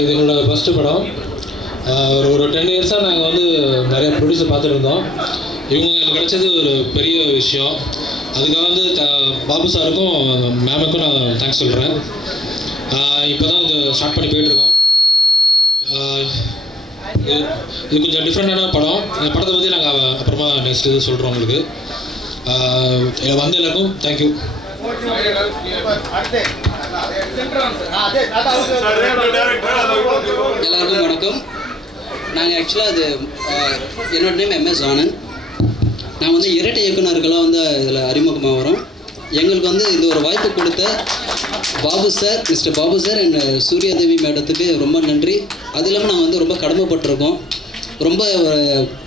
இது என்னோட ஃபஸ்ட்டு படம். ஒரு 10 இயர்ஸாக நாங்கள் வந்து நிறைய ப்ரொடியூசர் பார்த்துட்டு இருந்தோம். இவங்க எனக்கு கிடைச்சது ஒரு பெரிய விஷயம். அதுக்காக வந்து பாபு சாருக்கும் மேமுக்கும் நான் தேங்க்ஸ் சொல்கிறேன். இப்போ தான் இது ஸ்டார்ட் பண்ணி போயிட்டுருக்கோம். இது கொஞ்சம் டிஃப்ரெண்டான படம். இந்த படத்தை பற்றி நாங்கள் அப்புறமா நெக்ஸ்ட் இது சொல்கிறோம் உங்களுக்கு. வந்த எல்லாருக்கும் தேங்க்யூ. எல்லாருக்கும் வணக்கம். நாங்கள் ஆக்சுவலாக அது என்னோட நேம் MS ஆனந்த். நான் வந்து இரட்டை இயக்குனர்களாக வந்து இதில் அறிமுகமாக வரோம். எங்களுக்கு வந்து இந்த ஒரு வாய்ப்பு கொடுத்த Babu sir, mister Babu sir and Suryadevi மேடத்துக்கு ரொம்ப நன்றி. அது இல்லாமல் நாங்கள் வந்து ரொம்ப கடமைப்பட்டிருக்கோம். ரொம்ப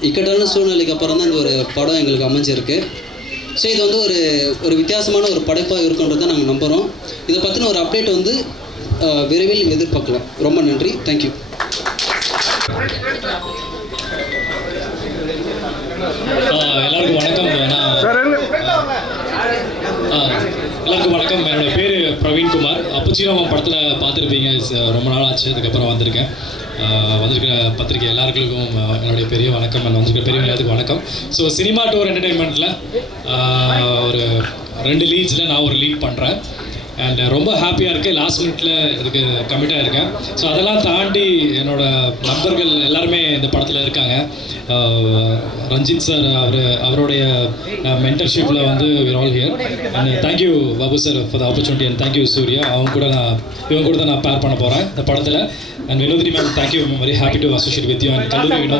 இக்கட்டான சூழ்நிலைக்கு அப்புறம் தான் இந்த ஒரு படம் எங்களுக்கு அமைஞ்சிருக்கு. ஸோ இது வந்து ஒரு வித்தியாசமான ஒரு படைப்பாக இருக்குன்றதை நாங்கள் நம்புகிறோம். இதை பற்றின ஒரு அப்டேட் வந்து விரைவில் எதிர்பார்க்கலாம். ரொம்ப நன்றி. தேங்க்யூ. எல்லாருக்கும் வணக்கம். எல்லாருக்கும் வணக்கம். என்னோடய பேர் பிரவீன்குமார். அப்பச்சிராமன் படத்தில் பார்த்துருப்பீங்க. ரொம்ப நாள் ஆச்சு. அதுக்கப்புறம் வந்திருக்கேன். வந்திருக்கிற பத்திரிகை எல்லாருக்கும் என்னுடைய பெரிய வணக்கம். வந்திருக்கிற பெரியவங்க எல்லாத்துக்கும் வணக்கம். ஸோ சினிமா டூர் என்டர்டெயின்மெண்ட்டில் ஒரு 2 லீட்ஸில் நான் ஒரு லீட் பண்ணுறேன். அண்ட் ரொம்ப ஹாப்பியாக இருக்குது. லாஸ்ட் மினிட்ல இதுக்கு கமிட்டாக இருக்கேன். ஸோ அதெல்லாம் தாண்டி என்னோடய நண்பர்கள் எல்லாருமே இந்த படத்தில் இருக்காங்க. ரஞ்சித் சார் அவருடைய மென்டர்ஷிப்பில் வந்து we're all here. And thank you Babu sir for the opportunity. And thank you Surya. இவங்க கூட தான் நான் பேர் பண்ண போகிறேன் இந்த படத்தில். அண்ட் Vinodhini ma'am, thank you. Very happy to associate with you. And Kalloori Vino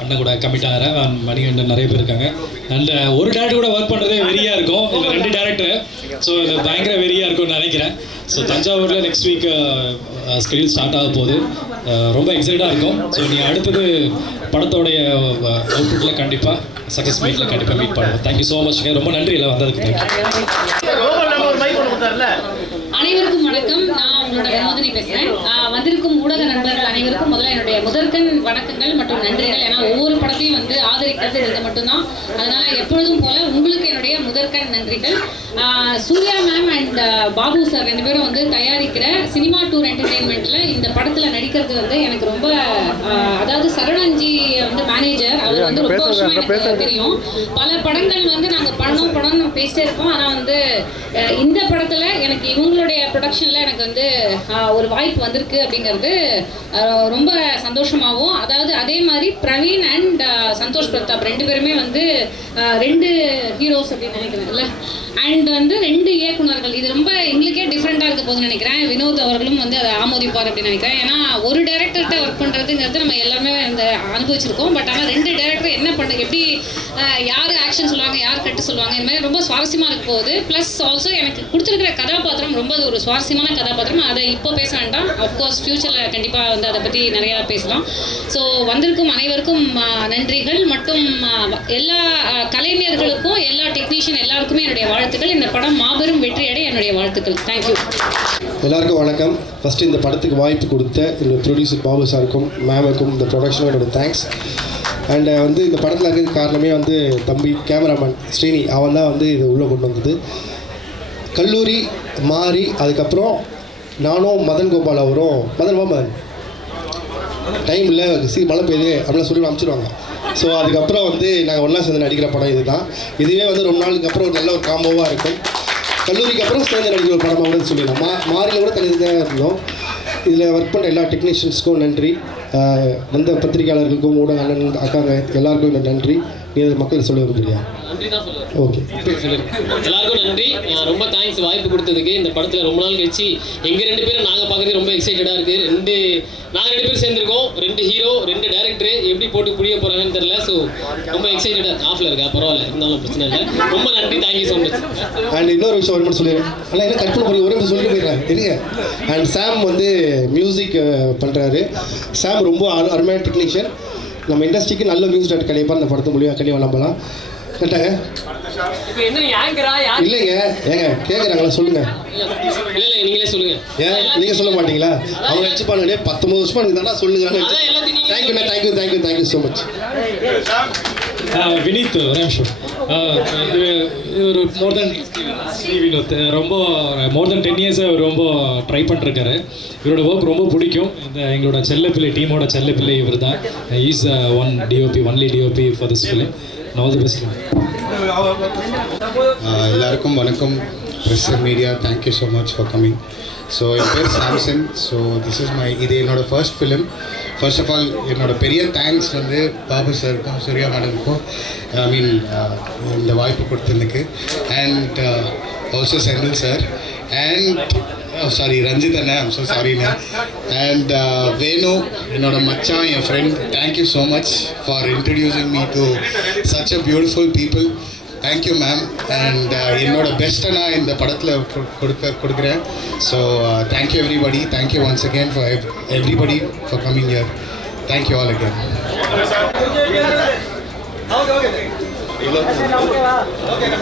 அண்ணன் கூட கமிட் ஆகிறேன். மணிகண்டன் நிறைய பேர் இருக்காங்க. அண்ட் ஒரு டேரக்டர் கூட ஒர்க் பண்ணுறதே வெறியாக இருக்கும். இல்லை 2 டேரக்டர். ஸோ இது பயங்கர வெறியாக இருக்கும்னு நினைக்கிறேன். ஸோ தஞ்சாவூரில் நெக்ஸ்ட் வீக் ஸ்கெடியூல் ஸ்டார்ட் ஆக போகுது. ரொம்ப எக்ஸைட்டாக இருக்கும். ஸோ நீ அடுத்தது படத்தோடைய அவுட்புட்டில் கண்டிப்பாக சக்ஸஸ் மீட்டில் கண்டிப்பாக மீட் பண்ணுவோம். Thank you so much. ரொம்ப நன்றி எல்லாம் வந்ததுக்கு. அனைவருக்கும் வணக்கம். நான் உங்களோட வினோதினி பேசுகிறேன். வந்திருக்கும் ஊடக நண்பர்கள் அனைவருக்கும் முதல்ல என்னுடைய முதற்கண் வணக்கங்கள் மற்றும் நன்றிகள். ஏன்னா ஒவ்வொரு படத்தையும் வந்து ஆதரிக்கிறது இது மட்டும்தான். அதனால எப்பொழுதும் போல உங்களுக்கு என்னுடைய முதற்கண் நன்றிகள். Surya ma'am and Babu sir 2 பேரும் வந்து தயாரிக்கிற சினிமா டூர் என்டர்டெயின்மெண்ட்ல இந்த படத்துல நடிக்கிறது வந்து எனக்கு ரொம்ப அதாவது சரவணன்ஜி வந்து மேனேஜர். அவர் வந்து ரொம்ப வருஷமா எனக்கு தெரியும். பல படங்கள் வந்து நாங்கள் படம்னு பேசிட்டே இருக்கோம். ஆனால் வந்து இந்த படத்துல எனக்கு இவங்களுடைய ப்ரொடக்ஷனில் எனக்கு வந்து ஒரு வாய்ப்பு வந்திருக்கு அப்படிங்கிறது ரொம்ப சந்தோஷமாகவும், அதாவது அதே மாதிரி பிரவீன் அண்ட் சந்தோஷ் பிரதாப் 2 பேருமே வந்து 2 ஹீரோஸ் அப்படின்னு நினைக்கிறேன் இல்லை. அண்ட் வந்து 2 இயக்குனர்கள், இது ரொம்ப எங்களுக்கே டிஃப்ரெண்ட்டாக இருக்க போதுன்னு நினைக்கிறேன். வினோத் அவர்களும் வந்து அதை ஆமோதிப்பார் அப்படின்னு நினைக்கிறேன். ஏன்னா ஒரு டேரக்டர்கிட்ட ஒர்க் பண்ணுறதுங்கிறது நம்ம எல்லாருமே அந்த அனுபவிச்சிருக்கோம். பட் ஆனால் 2 டேரக்டர் என்ன பண்ண, எப்படி யார் ஆக்ஷன் சொல்லுவாங்க, யார் கட்டு சொல்லுவாங்க, இந்த மாதிரி ரொம்ப சுவாரஸ்யமாக இருக்க போகுது. ப்ளஸ் ஆல்சோ எனக்கு கொடுத்துருக்கிற கதாபாத்திரம் ரொம்ப ஒரு சுவாரஸ்யமான கதாபாத்திரம். அதை இப்போ பேச வேண்டாம், அஃப்கோர்ஸ் ஃப்யூச்சரில் கண்டிப்பாக வந்து அதை பற்றி நிறையா பேசலாம். ஸோ வந்திருக்கும் அனைவருக்கும் நன்றிகள். மற்றும் எல்லா கலைஞர்களுக்கும், எல்லா டெக்னீஷியன் எல்லாருக்குமே என்னுடைய வாழ்த்துக்கள். இந்த படம் மாபெரும் வெற்றியடை என்னுடைய வாழ்த்துக்கள். தேங்க்யூ. எல்லாருக்கும் வணக்கம். ஃபஸ்ட்டு இந்த படத்துக்கு வாய்ப்பு கொடுத்த இந்த ப்ரொடியூசர் பாபு சாருக்கும், மேமுக்கும், இந்த ப்ரொடக்ஷனும் என்னோட தேங்க்ஸ். அண்ட் வந்து இந்த படத்தில் இருக்கிறது காரணமே வந்து தம்பி கேமராமேன் ஸ்ரீனி, அவன் தான் வந்து இது உள்ளே கொண்டு வந்தது. கல்லூரி மாறி அதுக்கப்புறம் நானும் மதன் கோபால் அவரும் மதன் டைம் இல்லை மழை பெய்யுது அப்படிலாம் சொல்லி அனுப்பிச்சிடுவாங்க. ஸோ அதுக்கப்புறம் வந்து நாங்கள் ஒன்றா சேர்ந்து நடிக்கிற படம் இது தான். இதுவே வந்து ரொம்ப நாளுக்கு அப்புறம் ஒரு நல்ல ஒரு காம்போவாக இருக்கும். கல்லூரிக்கு அப்புறம் சேர்ந்து நடிக்கிற ஒரு படமாக கூட சொல்லிடலாம். மாறியில் கூட தனியாக இருந்தோம். இதில் ஒர்க் பண்ண எல்லா டெக்னீஷியன்ஸ்க்கும் நன்றி. வந்த பத்திரிகையாளர்களுக்கும் ஊடக அண்ணன் அக்காங்க எல்லாருக்கும் நன்றி. நீ அதை மக்கள் சொல்ல விரும்புறியா? நன்றி தான் சொல்லுவேன். ஓகே, எல்லாருக்கும் நன்றி. ரொம்ப தேங்க்ஸ் வாய்ப்பு கொடுத்ததுக்கு. இந்த படத்தில் ரொம்ப நாள் கழிச்சு எங்கள் 2 பேரும் நாங்கள் பார்க்குறது ரொம்ப எக்ஸைட்டடாக இருக்குது. நாங்கள் 2 பேரும் சேர்ந்துருக்கோம். 2 ஹீரோ, 2 டேரக்டரு, எப்படி போட்டு புரிய போகிறாங்கன்னு தெரியல. ஸோ ரொம்ப எக்ஸைட்டடாக ஆஃபில் இருக்கா, பரவாயில்ல, இருந்தாலும் பிரச்சனை இல்லை. ரொம்ப நன்றி, தேங்க்யூ ஸோ மச். அண்ட் இன்னொரு விஷயம் ஒரு மட்டும் சொல்லிடுறேன். ஆனால் என்ன கட் பண்ண போய் ஒரே சொல்லிட்டு போயிடுறேன் இருங்க. அண்ட் சாம் வந்து மியூசிக் பண்ணுறாரு. சாம் ரொம்ப அருமையான டெக்னீஷியன். நம்ம இண்டஸ்ட்ரிக்கு நல்ல மியூசிக் டேரக்டர் கண்டிப்பாக அந்த படத்தை மூலியமாக கண்டிப்பாக நம்பலாம். கரெக்டாங்க? இல்லைங்க, ஏங்க கேட்குறாங்களா சொல்லுங்கள். இல்லை நீங்களே சொல்லுங்கள். ஏன் நீங்கள் சொல்ல மாட்டீங்களா? அவங்க வச்சுப்பாங்க 19 வருஷமா எனக்கு தானே சொல்லுங்க. Thank you so much. வினீத் ஒரே நிமிஷம். ஒரு வினோத் ரொம்ப மோர் தென் 10 இயர்ஸாக அவர் ரொம்ப ட்ரை பண்ணிருக்காரு. இவரோட ஒர்க் ரொம்ப பிடிக்கும். இந்த எங்களோட செல்லப்பிள்ளை, டீமோட செல்லப்பிள்ளை இவர் தான். Is only DOP for this film. All the best. எல்லாருக்கும் வணக்கம். Press and media, thank you so much for coming. So என் பேர் சாம்சன். ஸோ திஸ் இஸ் இது என்னோடய first film. First of all என்னோட பெரிய தேங்க்ஸ் வந்து பாபு சாருக்கும் சூர்யா மேடமுக்கும் இந்த வாய்ப்பு கொடுத்ததுக்கு. And also Senthil sir and sorry Ranjith அண்ணா, ஐம் ஸோ சாரிண்ணா. அண்ட் வேணு, என்னோட மச்சான், என் friend, thank you so much for introducing me to such a beautiful people. Thank you ma'am. And என்னோட பெஸ்ட்டை நான் இந்த படத்தில் கொடுக்குறேன். So thank you everybody. Thank you once again for everybody for coming here. Thank you all again.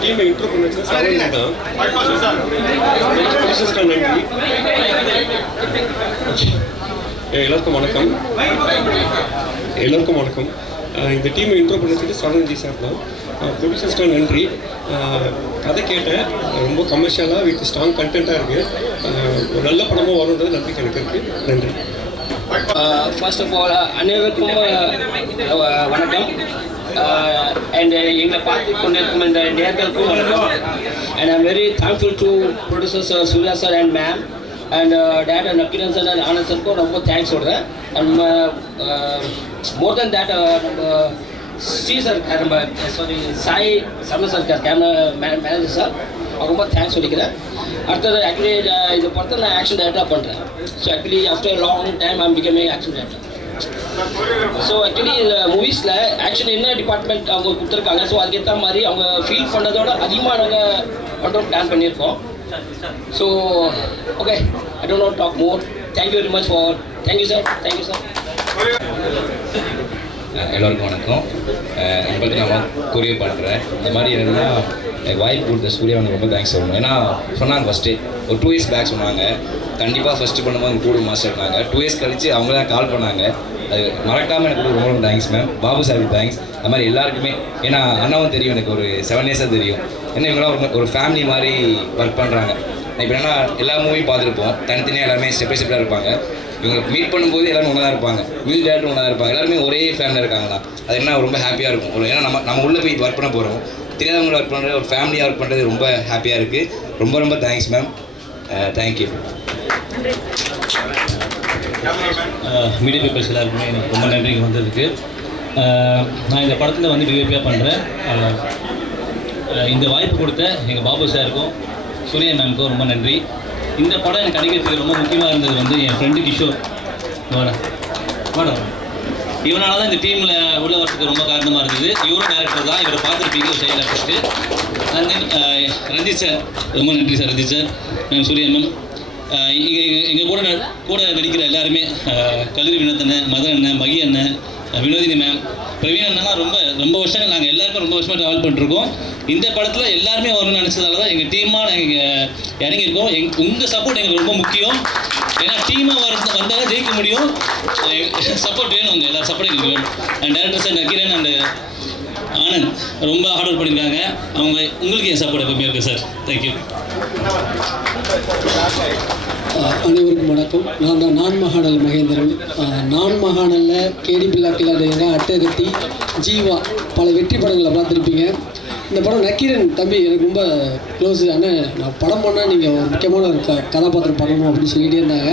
டீமை இன்ட்ரோ பண்ணது சரவணன் தான். எல்லாருக்கும் வணக்கம். இந்த டீமை இன்ட்ரோ பண்ணதுக்கு சரவணன்ஜி சார் தான். ப்ரொடியூசர்ஸ்க்கு நன்றி. கதை கேட்டேன், ரொம்ப கமர்ஷியலாக வித் ஸ்ட்ராங் கண்டென்ட்டாக இருக்குது. ஒரு நல்ல படமாக வரும்ன்றது நம்பிக்கை எனக்கு இருக்குது. நன்றி. ஃபர்ஸ்ட் ஆஃப் ஆல் அனைவருக்கும் வணக்கம். அண்ட் எங்களை பார்த்து கொண்டிருக்கும் இந்த நேர்களுக்கும் வணக்கம். And I'm very thankful to producer sir Suriya sir and ma'am and director Nakkeeran sir and Anand சாருக்கும் ரொம்ப தேங்க்ஸ் சொல்கிறேன். அண்ட் மோர் தென் தேட் நம்ம ஸ்ரீ சார், நம்ம sorry Sai Charan sir camera manager sir, ரொம்ப தேங்க்ஸ் சொல்லிக்கிறேன். அடுத்தது ஆக்சுவலி இந்த படத்தை நான் ஆக்ஷன் டைரக்டராக பண்ணுறேன். So actually after long time I'm becoming action director. So actually இந்த மூவிஸில் ஆக்ஷன் என்ன டிபார்ட்மெண்ட் அவங்க கொடுத்துருக்காங்க, ஸோ அதுக்கேற்ற மாதிரி அவங்க ஃபீல் பண்ணதோட அதிகமாக நாங்கள் பண்ணுறோம் பிளான் பண்ணியிருக்கோம். So okay, I don't not talk more. Thank you very much for. Thank you sir. எல்லோருக்கும் வணக்கம். உங்களுக்கு நான் கொரியர் பண்ணுறேன். இந்த மாதிரி என்னென்னா வாய்ப்பு கொடுத்த சூர்யா வந்து ரொம்ப தேங்க்ஸ் சொல்லணும். ஏன்னா சொன்னாங்க ஃபஸ்ட்டு ஒரு 2 இயர்ஸ் பேக் சொன்னாங்க, கண்டிப்பாக ஃபஸ்ட்டு பண்ணும்போது கூட மாஸ்டர் இருந்தாங்க. 2 இயர்ஸ் கழிச்சு அவங்க தான் கால் பண்ணாங்க. அது மறக்காமல் எனக்கு ரொம்ப ரொம்ப தேங்க்ஸ் மேம். பாபு சாருக்கு தேங்க்ஸ். அது மாதிரி எல்லாருக்குமே, ஏன்னா அண்ணாவும் தெரியும், எனக்கு ஒரு 7 இயர்ஸாக தெரியும். ஏன்னா இவங்களாம் ஒரு ஃபேமிலி மாதிரி ஒர்க் பண்ணுறாங்க. இப்போ என்னன்னா எல்லா மூவியும் பார்த்துருப்போம், தனித்தனியாக எல்லாருமே செப்பரேட்டாக இருப்பாங்க. இவங்க மீட் பண்ணும்போது எல்லாரும் ஒன்றா தான் இருப்பாங்க, மியூசிக் டேரக்டர் ஒன்றா இருப்பாங்க, எல்லாருமே ஒரே ஃபேமிலியாக இருக்காங்கன்னா அது என்ன ரொம்ப ஹாப்பியாக இருக்கும். ஏன்னா நம்ம உள்ளே போய் ஒர்க் பண்ண போகிறோம், தெரியாதவங்களை ஒர்க் பண்ணுறது, ஒரு ஃபேமிலியாக ஒர்க் பண்ணுறது ரொம்ப ஹாப்பியாக இருக்குது. ரொம்ப ரொம்ப thanks ma'am. Thank you. Media peoples எல்லாருக்குமே எனக்கு ரொம்ப நன்றிங்க வந்ததுக்கு. நான் இந்த படத்தில் வந்து விவேப்பியாக பண்ணுறேன். இந்த வாய்ப்பு கொடுத்த எங்கள் பாபு சாருக்கும் சூர்யா மேம்க்கும் ரொம்ப நன்றி. இந்த படம் எனக்கு கிடைக்கிறதுக்கு ரொம்ப முக்கியமாக இருந்தது வந்து என் ஃப்ரெண்டு கிஷோர். மேடம் இவனால தான் இந்த டீமில் உள்ள வரத்துக்கு ரொம்ப காரணமாக இருந்தது. இவரும் டேரக்டர் தான், இவரை பார்த்துருப்பீங்க child artist. And then Ranjith sir, ரொம்ப நன்றி sir. Ranjith sir, ma'am, Suriya ma'am, எங்கள் கூட நடிக்கிற எல்லாருமே, கல்லூரி வினோத் அண்ணன், மதன் அண்ணன், மகி அண்ணன், வினோதினி மேம், பிரவீன் அண்ணா, ரொம்ப வருஷங்கள் நாங்கள் எல்லாருக்கும் ரொம்ப வருஷமாக ட்ராவல் பண்ணிருக்கோம். இந்த படத்தில் எல்லாருமே வரணும்னு நினச்சதால தான் எங்கள் டீமாக நாங்கள் இறங்கியிருக்கோம். உங்கள் சப்போர்ட் எங்களுக்கு ரொம்ப முக்கியம். ஏன்னா டீமாக வந்தாலும் ஜெயிக்க முடியும். சப்போர்ட் வேணும், உங்கள் எல்லாரும் சப்போர்ட் எங்களுக்கு வேணும். And director sir Nakkeeran and Anand ரொம்ப ஹார்ட் ஒர்க் பண்ணியிருக்காங்க. உங்களுக்கு என் சப்போர்ட் எப்பவுமே இருக்குது சார். தேங்க்யூ. அனைவருக்கும் வணக்கம். நான் தான் நான் மகாநல் மகேந்திரன். நான் மகாநலில் கேடி பில்லா கில்லாடுங்க, அட்டகத்தி, ஜீவா பல வெற்றி படங்களை பார்த்துருப்பீங்க. இந்த படம் நக்கீரன் தம்பி எனக்கு ரொம்ப க்ளோஸு. ஆனால் நான் படம் பண்ணால் நீங்கள் ஒரு முக்கியமான ஒரு கதாபாத்திரம் பண்ணணும் அப்படின்னு சொல்லிகிட்டே இருந்தாங்க.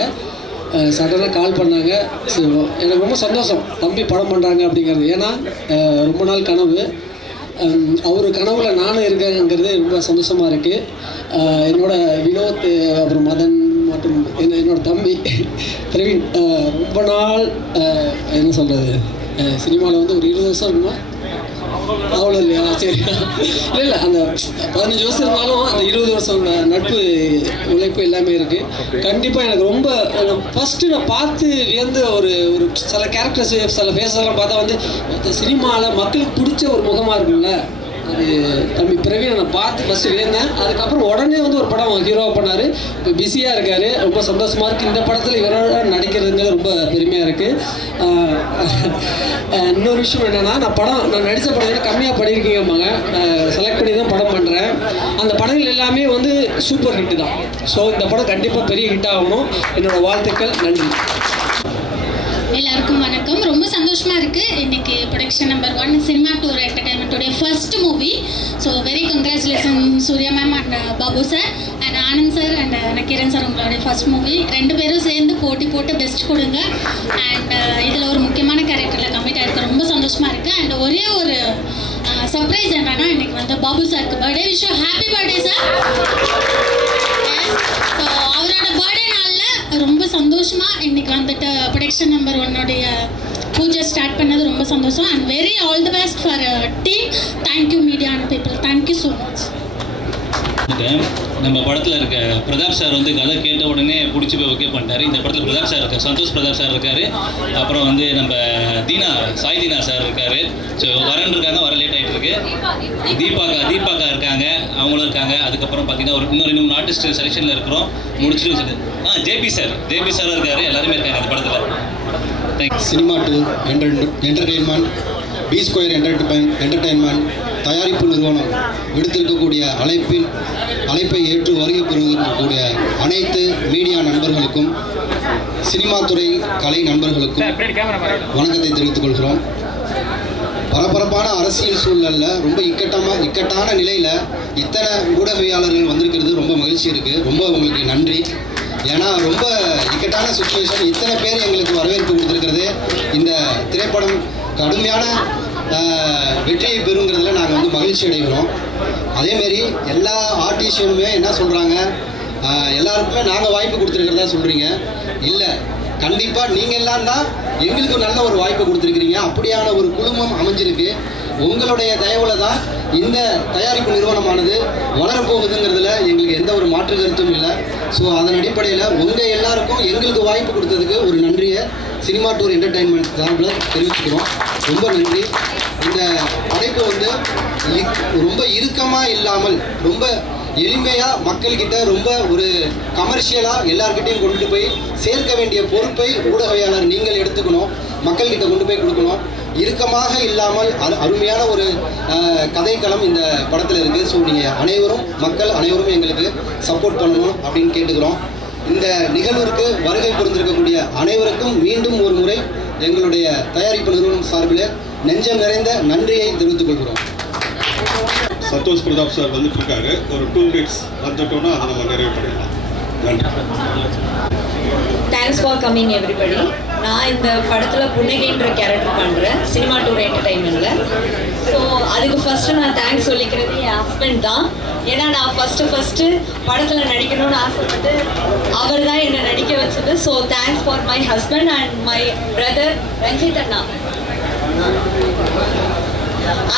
சடனாக கால் பண்ணாங்க. சரி, எனக்கு ரொம்ப சந்தோஷம் தம்பி படம் பண்ணுறாங்க அப்படிங்கிறது. ஏன்னா ரொம்ப நாள் கனவு, அவர் கனவுல நானும் இருக்கேங்கிறது ரொம்ப சந்தோஷமாக இருக்குது. என்னோட வினோத், அப்புறம் மதன் மற்றும் என்னோட தம்பி பிரவீன் ரொம்ப நாள் என்ன சொல்கிறது, சினிமாவில் வந்து ஒரு 20 வருஷம் இருக்குமா, அவ்வளோ இல்லையா? சரி, இல்லை அந்த 15 வருஷம் இருந்தாலும் அந்த 20 வருஷம் நட்பு உழைப்பு எல்லாமே இருக்குது. கண்டிப்பாக எனக்கு ரொம்ப ஃபஸ்ட்டு நான் பார்த்து வியந்த ஒரு சில கேரக்டர்ஸ், சில ஃபேஸெல்லாம் பார்த்தா வந்து சினிமாவில் மக்களுக்கு பிடிச்ச ஒரு முகமாக இருக்கும்ல, அது தம்பி பிரவீனை நான் பார்த்து ஃபஸ்ட்டு வியந்தேன். அதுக்கப்புறம் உடனே வந்து ஒரு படம் ஹீரோவாக பண்ணார். இப்போ பிஸியாக இருக்கார், ரொம்ப சந்தோஷமாக இருக்குது. இந்த படத்தில் இவரோட நடிக்கிறதுங்கிறது ரொம்ப பெருமையாக இருக்குது. இன்னொரு விஷயம் என்னென்னா, நான் நடித்த படம் கம்மியாக பண்ணியிருக்கீங்கம்மாங்க, செலக்ட் பண்ணி தான் படம் பண்ணுறேன். அந்த படங்கள் எல்லாமே வந்து சூப்பர் ஹிட்டு தான். ஸோ இந்த படம் கண்டிப்பாக பெரிய ஹிட் ஆகணும். என்னோடய வாழ்த்துக்கள். நன்றி. எல்லாருக்கும் வணக்கம். ரொம்ப சந்தோஷமாக இருக்குது. இன்றைக்கி ப்ரொடக்ஷன் நம்பர் 1 சினிமா டூர் என்டர்டைன்மெண்ட்டோடைய first movie. So very congratulation Surya ma'am and Babu sir and Anand sir and Nakkeeran sir, உங்களுடைய ஃபர்ஸ்ட் மூவி. 2 பேரும் சேர்ந்து போட்டி போட்டு பெஸ்ட் கொடுங்க. அண்ட் இதில் ஒரு முக்கியமான கேரக்டரில் கமிட் ஆகிருக்கு. ரொம்ப சந்தோஷமாக இருக்குது. அண்ட் ஒரே ஒரு சர்ப்ரைஸ் என்னன்னா, இன்றைக்கி வந்து பாபு சாருக்கு birthday. Wish you happy birthday sir. So அவரோட பர்த்டே நாளில் ரொம்ப சந்தோஷமாக இன்றைக்கி வந்துட்டு ப்ரொடக்ஷன் நம்பர் 1 பூஜை ஸ்டார்ட் பண்ணது ரொம்ப சந்தோஷம். And very all the best for team. Thank you media and people. Thank you so much. நம்ம படத்தில் இருக்க பிரதாப் சார் வந்து கதை கேட்ட உடனே பிடிச்சி போய் ஓகே பண்ணிட்டாரு. இந்த படத்தில் பிரதாப் சார் இருக்கார், சந்தோஷ் பிரதாப் சார் இருக்கார். அப்புறம் வந்து நம்ம சாய் தீனா சார் இருக்கார். ஸோ வரன் இருக்காங்க, வர லேட் ஆகிட்டு இருக்கு. தீபாக்கா இருக்காங்க, அவங்களும் இருக்காங்க. அதுக்கப்புறம் பார்த்தீங்கன்னா இன்னும் 2 ஆர்டிஸ்ட் செலெக்ஷனில் இருக்கிறோம், முடிச்சுட்டு ஜேபி சார் இருக்கார். எல்லாருமே இருக்காங்க இந்த படத்தில். Thanks. Cinema tour entertainment, B square entertainment தயாரிப்பு நிறுவனம் விடுத்திருக்கக்கூடிய அழைப்பை ஏற்று வருகை பெறுவதற்கக்கூடிய அனைத்து மீடியா நண்பர்களுக்கும், சினிமா துறை கலை நண்பர்களுக்கும் வணக்கத்தை தெரிவித்துக் கொள்கிறோம். பரபரப்பான அரசியல் சூழலில் ரொம்ப இக்கட்டான நிலையில் இத்தனை ஊடகவியாளர்கள் வந்திருக்கிறது ரொம்ப மகிழ்ச்சி இருக்குது. ரொம்ப உங்களுக்கு நன்றி. ஏன்னா ரொம்ப இக்கட்டான சுச்சுவேஷன், இத்தனை பேர் எங்களுக்கு வரவேற்பு கொடுத்துருக்கிறது. இந்த திரைப்படம் கடுமையான வெற்றியை பெறுங்கிறதுல நாங்கள் வந்து மகிழ்ச்சி அடைகிறோம். அதேமாரி எல்லா ஆர்டிஸ்டுமே என்ன சொல்கிறாங்க, எல்லாருக்குமே நாங்கள் வாய்ப்பு கொடுத்துருக்கிறதா சொல்கிறீங்க. இல்லை, கண்டிப்பாக நீங்கள் எல்லாம் தான் எங்களுக்கு நல்ல ஒரு வாய்ப்பு கொடுத்துருக்கிறீங்க. அப்படியான ஒரு குழுமம் அமைஞ்சிருக்கு. உங்களுடைய தயவில் தான் இந்த தயாரிப்பு நிறுவனமானது வளரப்போகுதுங்கிறதுல எங்களுக்கு எந்த ஒரு மாற்று கருத்தும் இல்லை. ஸோ அதன் அடிப்படையில் உங்கள் எல்லாருக்கும் எங்களுக்கு வாய்ப்பு கொடுத்ததுக்கு ஒரு நன்றியை சினிமா டூர் என்டர்டெயின்மெண்ட் சார்பில் தெரிவிச்சுக்கிறோம். ரொம்ப நன்றி. இந்த படைப்பு வந்து ரொம்ப இறுக்கமாக இல்லாமல் ரொம்ப எளிமையாக மக்கள்கிட்ட ரொம்ப ஒரு கமர்ஷியலாக எல்லார்கிட்டையும் கொண்டு போய் சேர்க்க வேண்டிய பொறுப்பை ஊடகவியாளர் நீங்கள் எடுத்துக்கணும், மக்கள்கிட்ட கொண்டு போய் கொடுக்கணும். இறுக்கமாக இல்லாமல் அருமையான ஒரு கதைக்களம் இந்த படத்தில் இருக்குது. ஸோ நீங்கள் மக்கள் அனைவரும் எங்களுக்கு சப்போர்ட் பண்ணணும் அப்படின்னு கேட்டுக்கிறோம். இந்த நிகழ்விற்கு வருகை புரிந்திருக்கக்கூடிய அனைவருக்கும் மீண்டும் ஒரு முறை எங்களுடைய தயாரிப்பு நிறுவனம் சார்பில் நெஞ்சம் நிறைந்த நன்றியை தெரிவித்துக் கொள்கிறோம். சந்தோஷ் பிரதாப் சார் வந்துட்டு இருக்காரு. ஒரு 2 மினிட்ஸ் வந்துட்டோம்னா அதை நம்ம நிறைவு பண்ணிடலாம். நன்றி. Thanks for coming everybody. நான் இந்த படத்தில் புன்னகைன்ற கேரக்டர் பண்ணுறேன் சினிமா டூர் என்டர்டைன்மெண்ட்டில். ஸோ அதுக்கு ஃபஸ்ட்டு நான் தேங்க்ஸ் சொல்லிக்கிறது என் ஹஸ்பண்ட் தான். ஏன்னா நான் ஃபஸ்ட்டு படத்தில் நடிக்கணும்னு ஆசைப்பட்டு அவர் தான் என்னை நடிக்க வச்சது. So thanks for my husband and my brother Ranjith அண்ணா.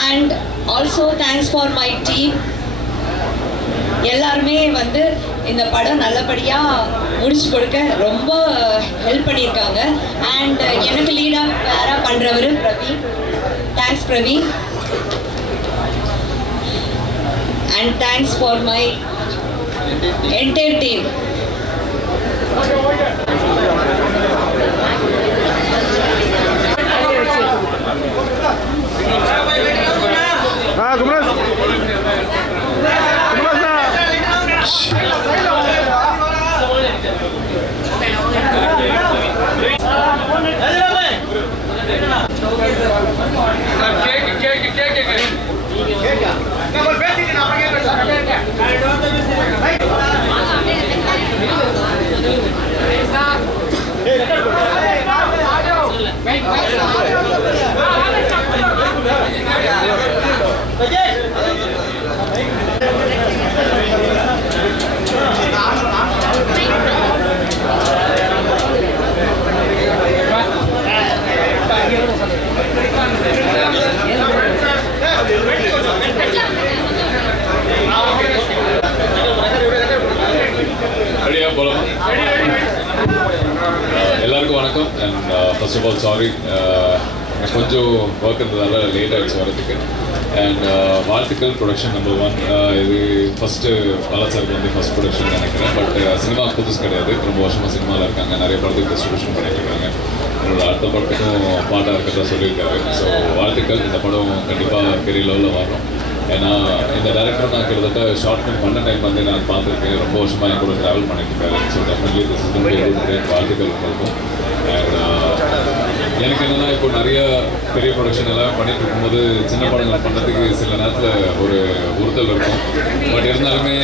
And also thanks for my team. எல்லாருமே வந்து இந்த படம் நல்லபடியாக முடிச்சு கொடுக்க ரொம்ப ஹெல்ப் பண்ணியிருக்காங்க. அண்ட் எனக்கு லீடாக வேற பண்ணுறவர் Praveen. Thanks Praveen. And thanks for my entire team. எல்லாருக்கும் வணக்கம். And first of all sorry, கொஞ்சம் ஒர்க் இருந்ததால லேட் ஆகிடுச்சு வரதுக்கு. அண்ட் வாழ்த்துக்கள் ப்ரொடக்ஷன் நம்பர் 1. இது ஃபஸ்ட்டு பலசாருக்கு வந்து ஃபஸ்ட் ப்ரொடக்ஷன் நினைக்கிறேன். பட் சினிமா புதுசு கிடையாது, ரொம்ப வருஷமாக சினிமாவில் இருக்காங்க, நிறைய படத்துக்கு டிஸ்ட்ரிபியூஷன் பண்ணிட்டு இருக்காங்க. என்னோட அடுத்த படத்துக்கும் பாட்டாக இருக்கிறதா சொல்லியிருக்காரு. ஸோ வாழ்த்துக்கள். இந்த படம் கண்டிப்பாக பெரிய லெவலில் வரும். ஏன்னா இந்த டேரக்டர் நான் கிட்டத்தட்ட ஷார்ட் ஃபிலிம் பண்ண டைம் வந்து நான் பார்த்துருக்கேன். ரொம்ப வருஷமாக என் கூட ட்ராவல் பண்ணிட்டு இருக்காரு. So definitely this is going to be great. வாழ்த்துக்கள் உங்களுக்கும். அண்ட் எனக்கு என்னென்னா இப்போ நிறைய பெரிய ப்ரொடக்ஷன் எல்லாம் பண்ணிட்டு இருக்கும்போது சின்ன படங்கள் பண்ணுறதுக்கு சில நேரத்தில் ஒரு உறுத்தல் இருக்கும். பட் இருந்தாலுமே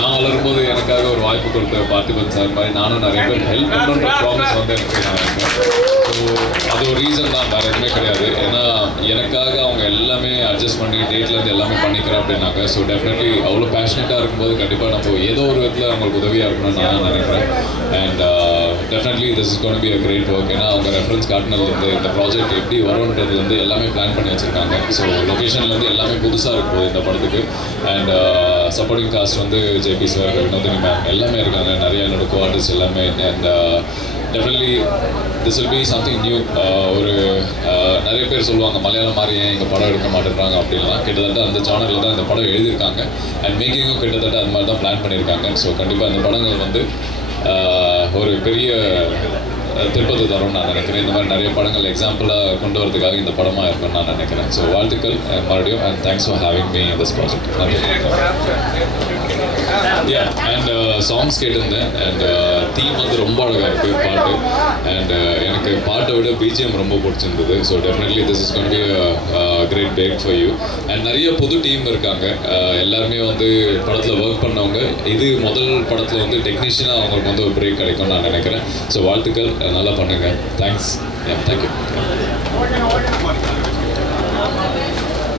நான் வளரும்போது எனக்காக ஒரு வாய்ப்பு கொடுத்த பார்த்திபன் சார் மாதிரி நானும் நிறைய பேர் ஹெல்ப் பண்ணுன்ற ப்ராமிஸ் வந்து எனக்கு நான் இருக்கேன். ஸோ அது ஒரு ரீசன் தான், வேறு எதுவுமே கிடையாது. ஏன்னா எனக்காக அவங்க எல்லாமே அட்ஜஸ்ட் பண்ணி டேட்லேருந்து எல்லாமே பண்ணிக்கிறேன் அப்படின்னாங்க. ஸோ டெஃபினெட்லி அவ்வளோ பேஷனேட்டாக இருக்கும்போது கண்டிப்பாக நம்ம ஏதோ ஒரு விதத்தில் அவங்களுக்கு உதவியாக இருக்கணும்னு நான் நினைக்கிறேன். And definitely this is gonna be a great work. ஏன்னா அவங்க ரெஃபரன்ஸ் காட்டினதுலேருந்து இந்த ப்ராஜெக்ட் எப்படி வரும்ன்றதுலேருந்து எல்லாமே பிளான் பண்ணி வச்சுருக்காங்க. ஸோ லொக்கேஷன்லேருந்து எல்லாமே புதுசாக இருக்கும் போது இந்த படத்துக்கு. அண்ட் சப்போர்ட்டிங் காஸ்ட் வந்து ஜேபி சார், வினோதினி மேம் எல்லாமே இருக்காங்க. நிறைய என்னோட கோ ஆர்டிஸ்ட் எல்லாமே. And definitely this will be something new. ஒரு நிறைய பேர் சொல்லுவாங்க மலையாளம் மாதிரி ஏன் எங்கள் படம் எடுக்க மாட்டேறாங்க அப்படின்லாம். கிட்டத்தட்ட அந்த சேனலில் தான் இந்த படம் எழுதியிருக்காங்க. அண்ட் மேக்கிங்கும் கிட்டத்தட்ட அந்த மாதிரி தான் பிளான் பண்ணியிருக்காங்க. ஸோ கண்டிப்பாக அந்த படங்கள் வந்து ஒரு பெரிய திருப்பதி தரும்னு நான் நினைக்கிறேன். இந்த மாதிரி நிறைய படங்கள் எக்ஸாம்பிளாக கொண்டு வரதுக்காக இந்த படமாக இருக்கும்னு நான் நினைக்கிறேன். ஸோ வாழ்த்துக்கள் மறுபடியும். And thanks for having me in this project. நன்றி. அண்ட் சாங்ஸ் கேட்டிருந்தேன். அண்ட் தீம் வந்து ரொம்ப அழகாக இருக்குது பாட்டு. அண்ட் எனக்கு பாட்டை விட பிஜிஎம் ரொம்ப பிடிச்சிருந்தது. So definitely this is gonna be great break for you. And நிறைய புது டீம் இருக்காங்க. எல்லாருமே வந்து படத்தில் ஒர்க் பண்ணவங்க. இது முதல் படத்தில் வந்து டெக்னீஷியனாக அவங்களுக்கு வந்து ஒரு பிரேக் கிடைக்கும்னு நான் நினைக்கிறேன். ஸோ வாழ்த்துக்கள், நல்லா பண்ணுங்கள். தேங்க்ஸ். தேங்க்யூ.